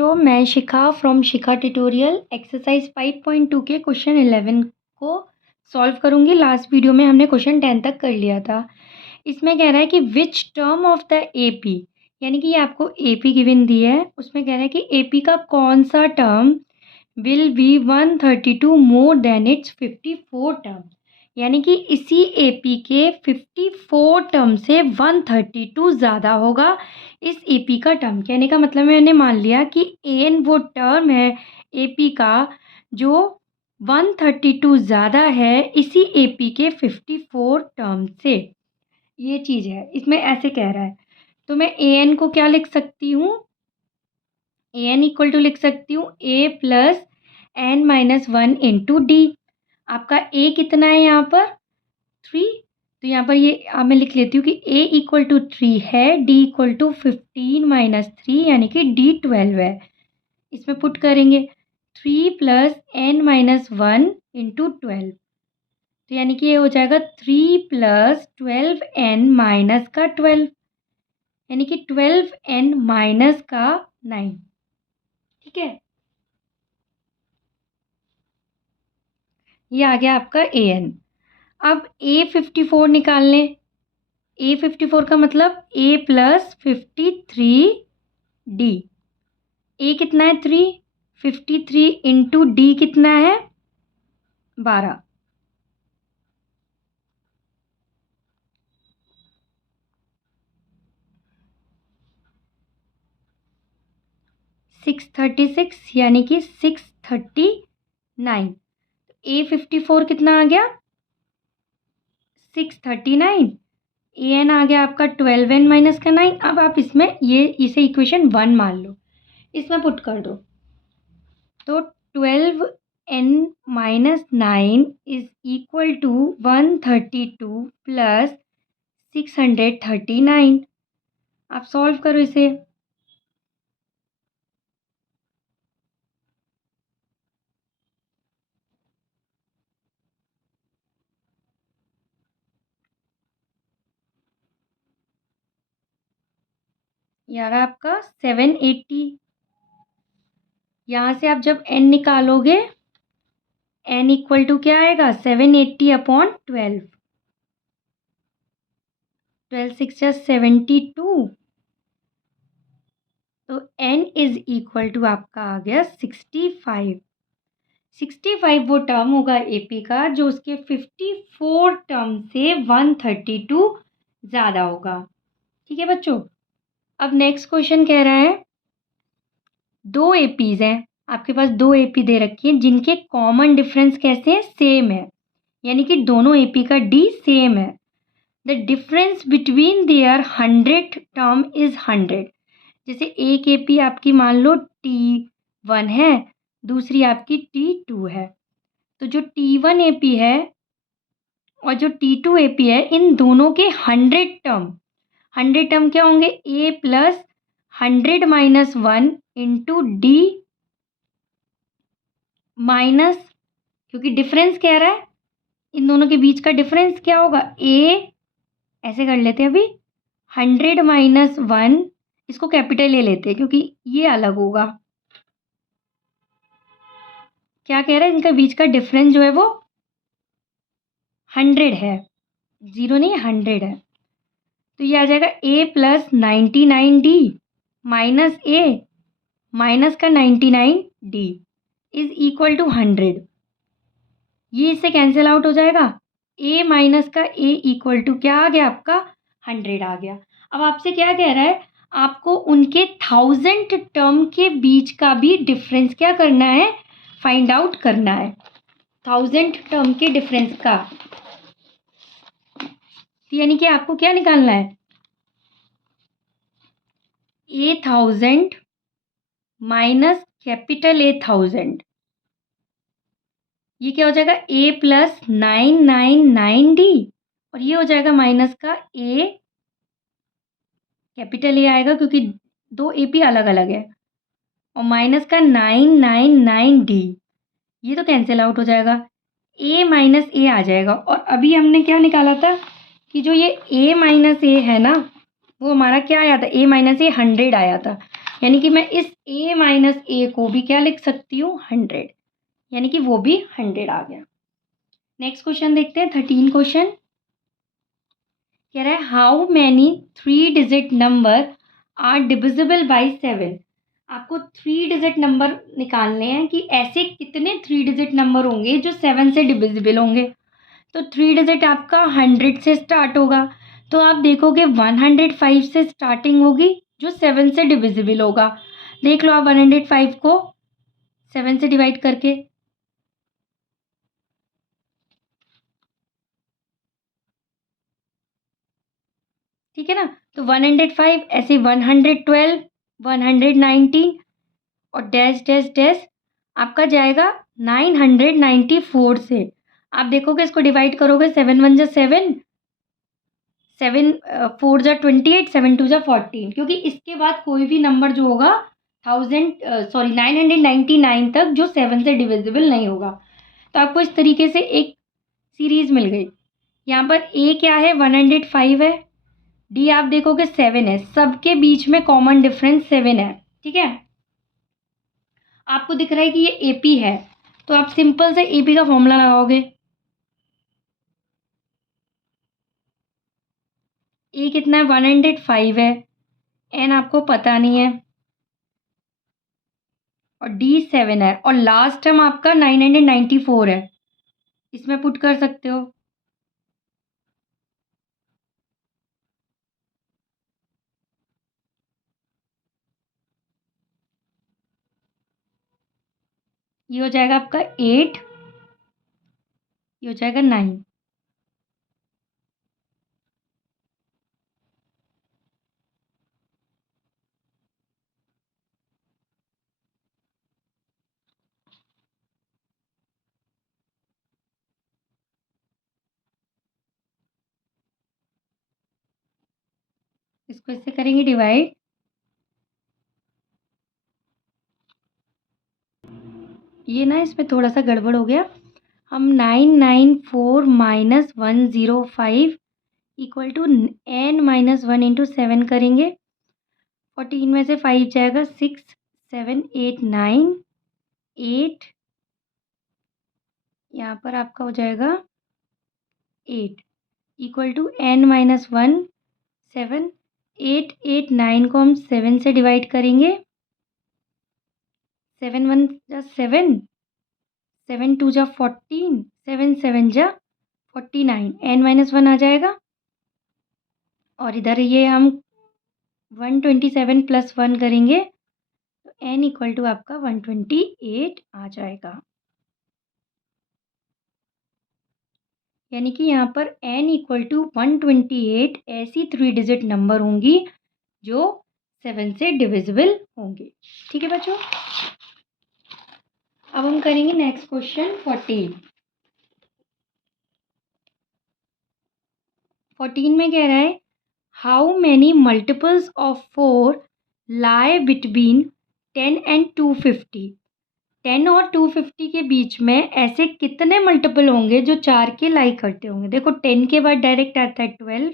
तो मैं शिखा from Shikha tutorial exercise 5.2 के क्वेश्चन 11 को सॉल्व करूंगी। लास्ट वीडियो में हमने क्वेश्चन 10 तक कर लिया था। इसमें कह रहा है कि which term of the AP, यानी कि ये आपको एपी गिवन दी है, उसमें कह रहा है कि एपी का कौन सा term will be 132 more than it's 54 term, यानी कि इसी एपी के 54 टर्म से 132 ज़्यादा होगा इस एपी का टर्म। कहने का मतलब मैंने मान लिया कि एन वो टर्म है एपी का जो 132 ज़्यादा है इसी एपी के 54 टर्म से। ये चीज़ है, इसमें ऐसे कह रहा है। तो मैं ए एन को क्या लिख सकती हूँ, ए एन इक्वल टू लिख सकती हूँ a plus n minus 1 into d. आपका ए कितना है यहाँ पर 3, तो यहाँ पर ये मैं लिख लेती हूँ कि a इक्वल टू 3 है, d इक्वल टू 15 माइनस 3 यानी कि d 12 है। इसमें पुट करेंगे 3 प्लस n माइनस 1 इंटू 12, तो यानी कि ये हो जाएगा 3 प्लस 12n माइनस का 12, यानी कि 12n माइनस का 9। ठीक है, ये आ गया आपका an। अब A54 निकाल लें। A54 का मतलब A प्लस 53D। A कितना है 3, 53 इंटू D कितना है 12। 636 यानी कि 639। A54 कितना आ गया 639, an आ गया आपका 12n माइनस का 9। अब आप इसमें इसे इक्वेशन 1 मान लो, इसमें पुट कर दो। तो 12n minus 9 is equal to 132 plus 639। आप सॉल्व करो इसे। यार आपका 780, यहाँ से आप जब n निकालोगे n इक्वल टू क्या आएगा 780 अपॉन 12, 12 6 72, तो n इज इक्वल टू आपका आ गया 65। 65 वो टर्म होगा एपी का जो उसके 54 टर्म से 132 ज़्यादा होगा। ठीक है बच्चों, अब नेक्स्ट क्वेश्चन कह रहा है दो एपीज हैं, आपके पास दो एपी दे रखी हैं जिनके कॉमन डिफरेंस कैसे हैं, सेम है, यानी कि दोनों एपी का डी सेम है। The difference between their 100 term is 100। जैसे एक एपी आपकी मान लो T1 है, दूसरी आपकी T2 है, तो जो T1 एपी है और जो T2 एपी है इन दोनों के 100 टर्म क्या होंगे a plus 100 minus 1 into D minus, क्योंकि डिफरेंस कह रहा है इन दोनों के बीच का डिफरेंस क्या होगा a, ऐसे कर लेते हैं अभी 100 माइनस 1, इसको कैपिटल ले लेते हैं क्योंकि ये अलग होगा। क्या कह रहा है इनका बीच का डिफरेंस जो है वो 100 है, 0 नहीं 100 है, तो ये आ जाएगा a plus 99d minus a minus का 99d इज इक्वल टू 100। ये इससे कैंसिल आउट हो जाएगा, a माइनस का a इक्वल टू क्या आ गया आपका 100 आ गया। अब आपसे क्या कह रहा है, आपको उनके 1000 टर्म के बीच का भी डिफरेंस क्या करना है, फाइंड आउट करना है, 1000 टर्म के डिफरेंस का। यानी कि आपको क्या निकालना है A1000 माइनस कैपिटल A1000, ये क्या हो जाएगा a प्लस 999d और ये हो जाएगा माइनस का a, कैपिटल ए आएगा क्योंकि दो ए पी अलग अलग है, और माइनस का 999d, ये तो कैंसिल आउट हो जाएगा, a माइनस ए आ जाएगा। और अभी हमने क्या निकाला था कि जो ये a माइनस ए है ना वो हमारा क्या आया था, a माइनस ए 100 आया था, यानी कि मैं इस a माइनस ए को भी क्या लिख सकती हूँ 100, यानी कि वो भी 100 आ गया। नेक्स्ट क्वेश्चन देखते हैं 13 क्वेश्चन। कह रहा है how many 3 digit number are divisible by 7। आपको 3 डिजिट नंबर निकालने हैं कि ऐसे कितने 3 डिजिट नंबर होंगे जो 7 से डिविजिबल होंगे। तो 3 डिजिट आपका 100 से स्टार्ट होगा, तो आप देखोगे 105 से स्टार्टिंग होगी जो 7 से डिविजिबल होगा। देख लो आप 105 को 7 से डिवाइड करके। ठीक है ना, तो 105 ऐसे 112 119 और डैश डैश डैश आपका जाएगा 994 से। आप देखोगे इसको डिवाइड करोगे 7 1 जा 7, 7 4 जा 28, 7 2 जा 14, क्योंकि इसके बाद कोई भी नंबर जो होगा 999 तक जो 7 से डिविजिबल नहीं होगा। तो आपको इस तरीके से एक सीरीज मिल गई। यहाँ पर ए क्या है 105 है, डी आप देखोगे 7 है, सबके बीच में कॉमन डिफरेंस 7 है। ठीक है, आपको दिख रहा है कि ये एपी है, तो आप सिंपल से एपी का फॉर्मूला लगाओगे। ए कितना है 105 है, एन आपको पता नहीं है, और डी 7 है, और लास्ट टर्म आपका 994 है, इसमें पुट कर सकते हो। ये हो जाएगा आपका 8, ये हो जाएगा 9। इसको इससे करेंगे डिवाइड, ये ना इसमें थोड़ा सा गड़बड़ हो गया। हम 994 minus 105 equal to n minus 1 into 7 करेंगे। 14 में से 5 जाएगा 6 7 8 9 8, यहाँ पर आपका हो जाएगा 8 इक्वल टू n माइनस 1 7। 8 8 9 को हम 7 से डिवाइड करेंगे। 7 1 जा 7, 7 2 जा 14, 7 7 जा 49, n माइनस 1 आ जाएगा। और इधर ये हम 127 प्लस 1 करेंगे, तो n इक्वल टू आपका 128 आ जाएगा। यानी कि यहाँ पर n इक्वल टू 128 ऐसी 3 डिजिट नंबर होंगी जो 7 से डिविजिबल होंगी। ठीक है बच्चों, अब हम करेंगे नेक्स्ट क्वेश्चन 14। 14 में कह रहा है how many multiples of 4 lie between 10 and 250। 10 और 250 के बीच में ऐसे कितने मल्टीपल होंगे जो 4 के लाई करते होंगे। देखो 10 के बाद डायरेक्ट आता है 12,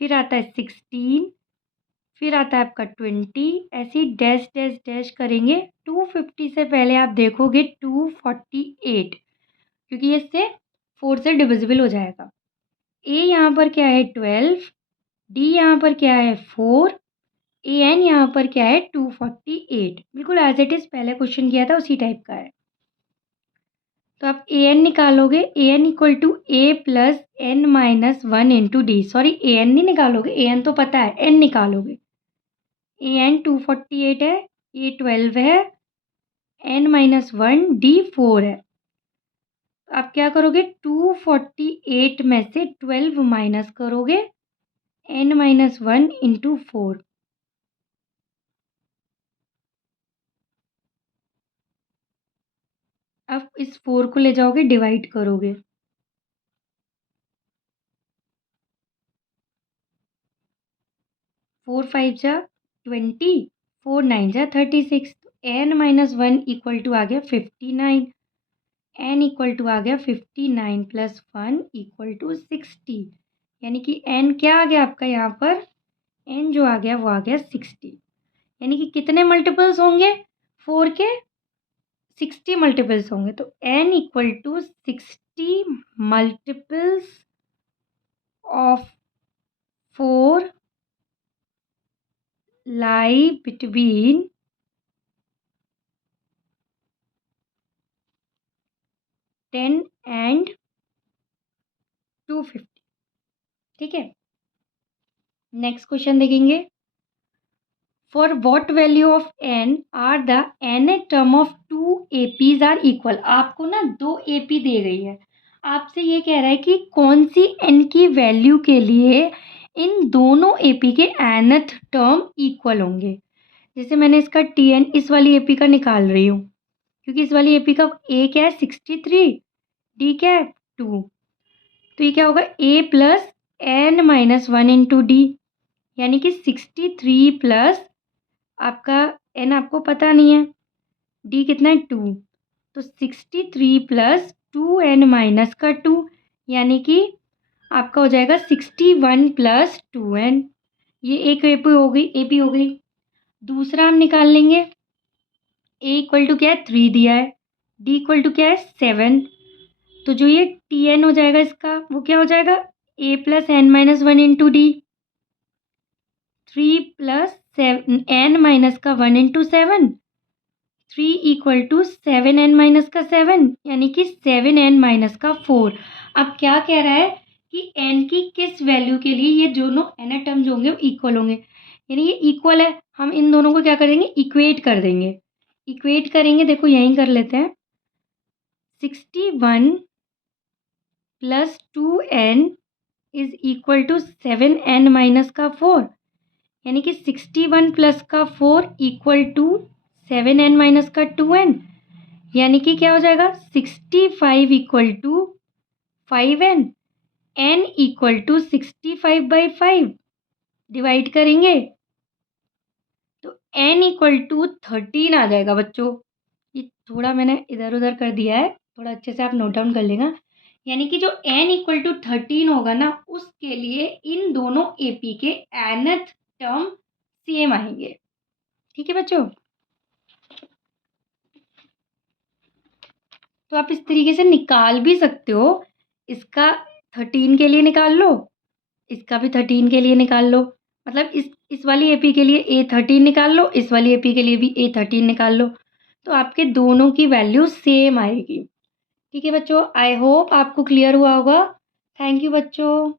फिर आता है 16, फिर आता है आपका 20, ऐसे ही डैश डैश डैश करेंगे। 250 से पहले आप देखोगे 248, क्योंकि ये इससे 4 से डिविजिबल हो जाएगा। ए यहाँ पर क्या है 12, डी यहाँ पर क्या है 4, ए एन यहाँ पर क्या है 248। बिल्कुल एज इट इज़ पहले क्वेश्चन किया था उसी टाइप का है। तो आप ए एन निकालोगे, a n equal to a plus n minus 1 into d. Sorry a n नहीं निकालोगे, ए एन तो पता है, एन निकालोगे। ए एन 248 है, ए 12 है, एन माइनस 1 डी 4 है। आप क्या करोगे 248 में से 12 माइनस करोगे, एन माइनस 1 इंटू 4। अब इस 4 को ले जाओगे डिवाइड करोगे। 4 5 जा 20, 4 9 जा 36, एन माइनस 1 इक्वल टू आ गया 59, एन इक्वल टू आ गया 59 प्लस 1 इक्वल टू 60। यानी कि एन क्या आ गया आपका यहाँ पर, एन जो आ गया वो आ गया 60। यानी कि कितने मल्टीपल्स होंगे 4 के? 60 मल्टीपल्स होंगे। तो n equal to 60 multiples of 4 lie between 10 and 250। ठीक है, नेक्स्ट क्वेश्चन देखेंगे। For what value of n are the nth term of 2 APs are equal. आपको ना 2 AP दे गई है, आपसे ये कह रहा है कि कौन सी n की वैल्यू के लिए इन दोनों AP के nth टर्म इक्वल होंगे। जैसे मैंने इसका Tn इस वाली AP का निकाल रही हूँ, क्योंकि इस वाली AP का A क्या है 63, D क्या है 2, तो ये क्या होगा A plus n minus 1 into D, यानी कि 63 प्लस आपका n आपको पता नहीं है, d कितना है 2, तो 63 प्लस 2n माइनस का 2, यानी कि आपका हो जाएगा 61 प्लस 2n। ये एक AP हो गई। दूसरा हम निकाल लेंगे। a इक्वल टू क्या है 3 दिया है, d इक्वल टू क्या है 7, तो जो ये Tn हो जाएगा इसका वो क्या हो जाएगा a plus n minus 1 into D, 3 plus n minus का 1 into 7, 3 equal to 7n minus का 7, यानी कि 7n माइनस का 4। अब क्या कह रहा है कि n की किस वैल्यू के लिए ये दोनों n टर्म्स होंगे वो इक्वल होंगे, यानी ये इक्वल है। हम इन दोनों को क्या करेंगे इक्वेट कर देंगे। इक्वेट करेंगे, देखो यहीं कर लेते हैं। 61 plus 2n is equal to 7n minus का 4, यानी कि 61 प्लस का 4 इक्वल टू 7n माइनस का 2n, यानी कि क्या हो जाएगा 65 equal to 5n, n equal to 65/5 divide करेंगे तो n इक्वल टू 13 आ जाएगा बच्चों। ये थोड़ा मैंने इधर उधर कर दिया है, थोड़ा अच्छे से आप नोट डाउन कर लेगा। यानी कि जो n इक्वल टू 13 होगा ना उसके लिए इन दोनों AP के nth टर्म सेम आएंगे। ठीक है बच्चों, तो आप इस तरीके से निकाल भी सकते हो। इसका 13 के लिए निकाल लो, इसका भी 13 के लिए निकाल लो, मतलब इस वाली AP के लिए A13 निकाल लो, इस वाली AP के लिए भी A13 निकाल लो, तो आपके दोनों की वैल्यू सेम आएगी। ठीक है बच्चों, आई होप आपको क्लियर हुआ होगा। थैंक यू बच्चों।